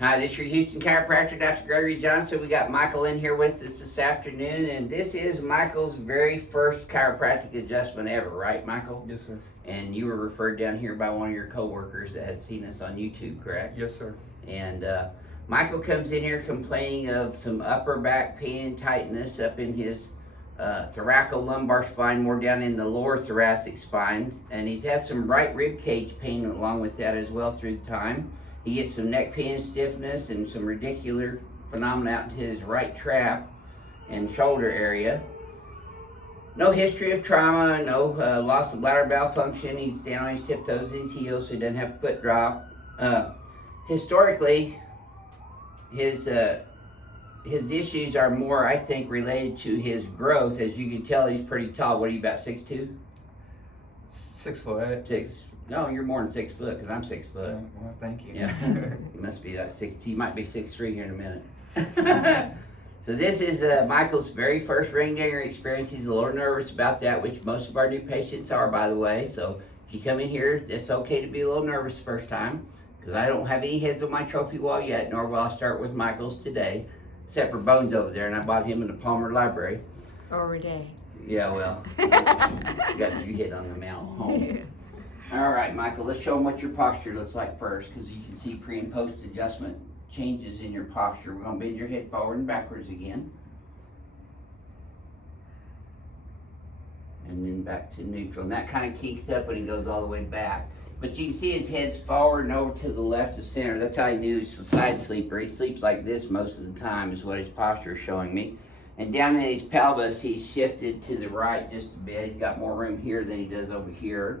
Hi, this is your Houston chiropractor, Dr. Gregory Johnson. We got Michael in here with us this afternoon, and this is Michael's very first chiropractic adjustment ever, right, Michael? Yes, sir. And you were referred down here by one of your coworkers that had seen us on YouTube, correct? Yes, sir. And Michael comes in here complaining of some upper back pain and tightness up in his thoracic lumbar spine, more down in the lower thoracic spine, and he's had some right rib cage pain along with that as well through time. He gets some neck pain and stiffness and some radicular phenomena out into his right trap and shoulder area. No history of trauma, no loss of bladder valve function. He's down on his tiptoes and his heels, so he doesn't have foot drop. Historically, his issues are more, I think, related to his growth. As you can tell, he's pretty tall. What are you, about 6'2"? 6'8". No, you're more than 6 foot, because I'm 6 foot. Well, thank you. Yeah, you must be like 6'2". You might be 6'3" here in a minute. So this is Michael's very first ring dinger experience. He's a little nervous about that, which most of our new patients are, by the way. So if you come in here, it's okay to be a little nervous the first time, because I don't have any heads on my trophy wall yet, nor will I start with Michael's today, except for Bones over there, and I bought him in the Palmer Library. Or a day. Yeah, well, got you hit on the mount home. Yeah. All right, Michael, let's show them what your posture looks like first, because you can see pre and post adjustment changes in your posture. We're going to bend your head forward and backwards again. And then back to neutral. And that kind of kinks up when he goes all the way back. But you can see his head's forward and over to the left of center. That's how he knew he's a side sleeper. He sleeps like this most of the time, is what his posture is showing me. And down in his pelvis, he's shifted to the right just a bit. He's got more room here than he does over here.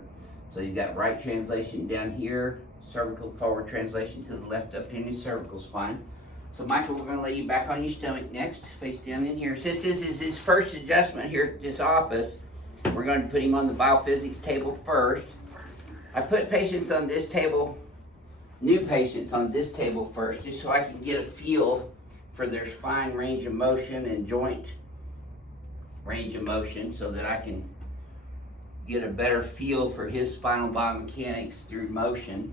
So he's got right translation down here, cervical forward translation to the left up in his cervical spine. So Michael, we're going to lay you back on your stomach next, face down in here. Since this is his first adjustment here at this office, we're going to put him on the BioPhysics table first. I put patients on this table, new patients on this table first, just so I can get a feel for their spine range of motion and joint range of motion, so that I can get a better feel for his spinal biomechanics through motion.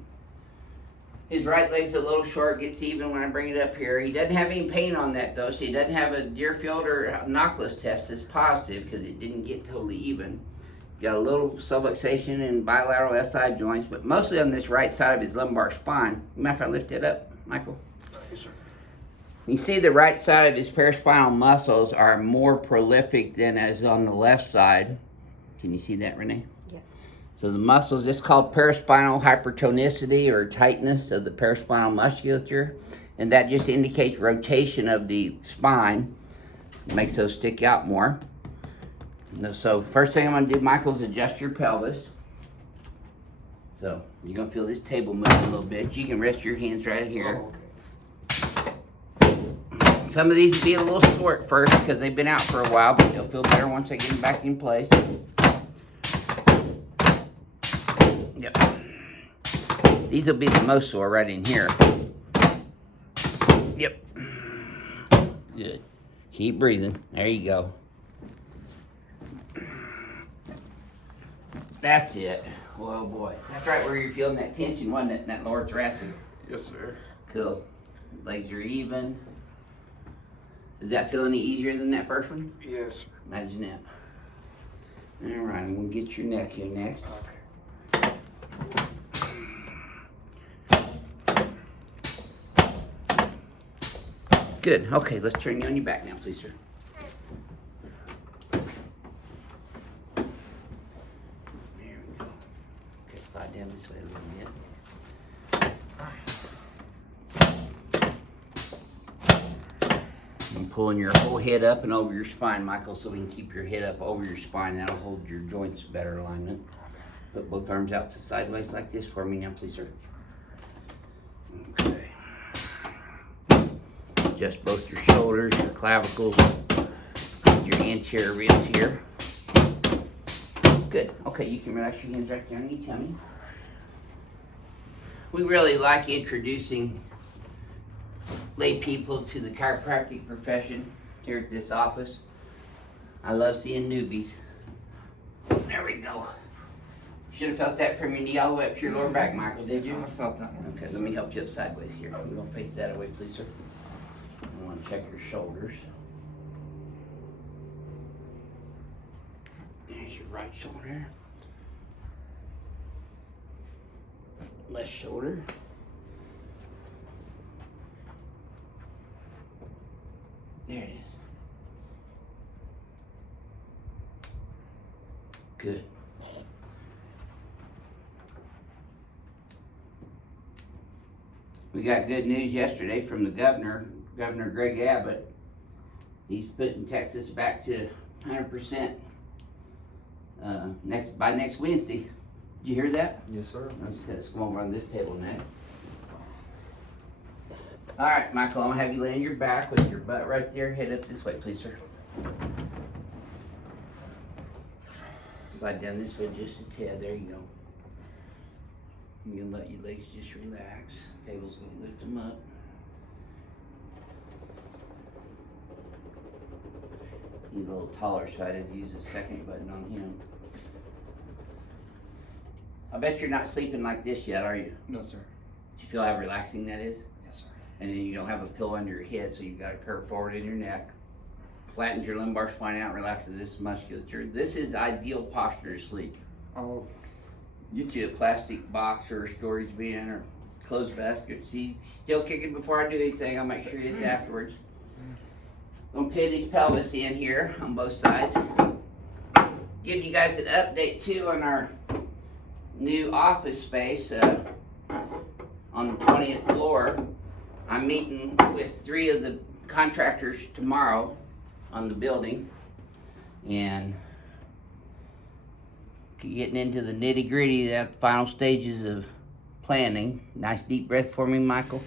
His right leg's a little short, gets even when I bring it up here. He doesn't have any pain on that though, so he doesn't have a Deerfield or Knockless test that's positive, because it didn't get totally even. Got a little subluxation and bilateral SI joints, but mostly on this right side of his lumbar spine. You mind if I lift it up, Michael? Yes, sir. You see the right side of his paraspinal muscles are more prolific than as on the left side. Can you see that, Renee? Yeah. So the muscles, it's called paraspinal hypertonicity or tightness of the paraspinal musculature. And that just indicates rotation of the spine. It makes those stick out more. So first thing I'm going to do, Michael, is adjust your pelvis. So you're going to feel this table move a little bit. You can rest your hands right here. Oh, okay. Some of these will be a little sore at first because they've been out for a while, but they'll feel better once I get them back in place. Yep. These will be the most sore right in here. Yep. Good. Keep breathing. There you go. That's it. Oh boy. That's right where you're feeling that tension, wasn't it? In that lower thoracic. Yes, sir. Cool. Legs are even. Does that feel any easier than that first one? Yes, sir. Imagine that. All right, I'm going to get your neck here next. Okay. Good. Okay, let's turn you on your back now, please, sir. There we go. Okay, slide down this way a little bit. I'm pulling your whole head up and over your spine, Michael, so we can keep your head up over your spine. That'll hold your joints better alignment. Put both arms out to sideways like this for me now, please, sir. Okay. Adjust both your shoulders, your clavicles, your anterior ribs here. Good. Okay, you can relax your hands right there on your tummy. We really like introducing lay people to the chiropractic profession here at this office. I love seeing newbies. There we go. Should have felt that from your knee all the way up to your lower back, Michael, did you? I felt that one. Okay, let me help you up sideways here. We're gonna face that away, please, sir. I wanna check your shoulders. There's your right shoulder. Left shoulder. There it is. Good. We got good news yesterday from the governor, Governor Greg Abbott. He's putting Texas back to 100% by next Wednesday. Did you hear that? Yes, sir. Let's come over on this table next. All right, Michael, I'm gonna have you lay on your back with your butt right there. Head up this way, please, sir. Slide down this way just a tad. There you go. You can let your legs just relax. Table's gonna lift them up. He's a little taller, so I didn't use the second button on him. I bet you're not sleeping like this yet, are you? No, sir. Do you feel how relaxing that is? Yes, sir. And then you don't have a pillow under your head, so you've got a curve forward in your neck. Flattens your lumbar spine out, relaxes this musculature. This is ideal posture to sleep. Oh, Get you a plastic box or a storage bin or clothes basket. See, still kicking before I do anything. I'll make sure it's afterwards. I'm gonna pin his pelvis in here on both sides. Give you guys an update too on our new office space on the 20th floor. I'm meeting with 3 of the contractors tomorrow on the building and getting into the nitty gritty, that final stages of planning. Nice deep breath for me, Michael.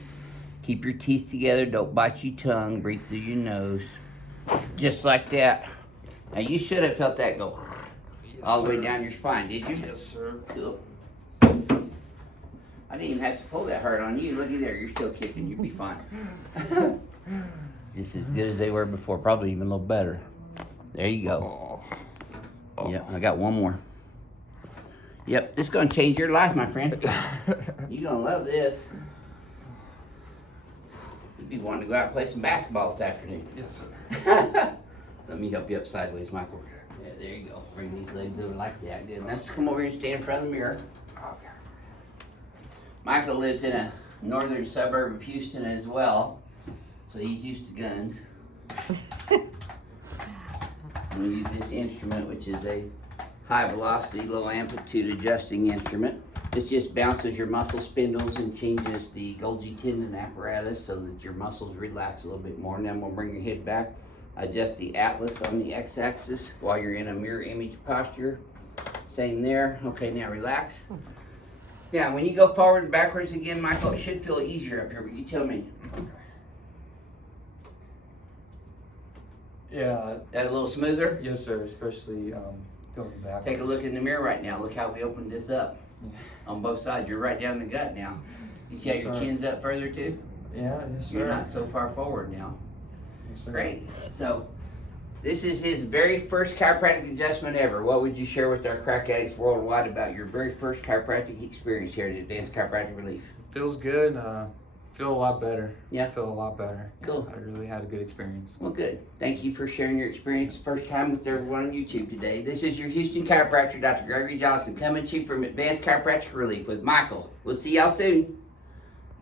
Keep your teeth together, don't bite your tongue, breathe through your nose. Just like that. Now you should have felt that go yes, all the way sir. down your spine, did you? Yes, sir. Cool. I didn't even have to pull that hard on you. Looky there, you're still kicking, you'll be fine. Just as good as they were before, probably even a little better. There you go. Yep, I got one more. Yep, this is gonna change your life, my friend. You're gonna love this. You'd be wanting to go out and play some basketball this afternoon. Yes, sir. Let me help you up sideways, Michael. Yeah, there you go. Bring these legs over like that. Good. Now let's come over here and stand in front of the mirror. Okay. Michael lives in a northern suburb of Houston as well, so he's used to guns. I'm gonna use this instrument, which is a high velocity, low amplitude adjusting instrument. This just bounces your muscle spindles and changes the Golgi tendon apparatus so that your muscles relax a little bit more. And then we'll bring your head back, adjust the atlas on the x-axis while you're in a mirror image posture. Same there. Okay, now relax. Yeah, when you go forward and backwards again, Michael, it should feel easier up here, but you tell me. Yeah. That a little smoother? Yes, sir. Especially going back. Take a look in the mirror right now. Look how we opened this up on both sides. You're right down the gut now. You see how Yes, your sir. chin's up further too? Yeah. Yes, sir. You're not so far forward now. Yes, sir. Great. So this is his very first chiropractic adjustment ever. What would you share with our crack addicts worldwide about your very first chiropractic experience here at Advanced Chiropractic Relief? Feels good. Feel a lot better. Yeah? Feel a lot better. Cool. Yeah, I really had a good experience. Well, good. Thank you for sharing your experience first time with everyone on YouTube today. This is your Houston chiropractor, Dr. Gregory Johnson, coming to you from Advanced Chiropractic Relief with Michael. We'll see y'all soon.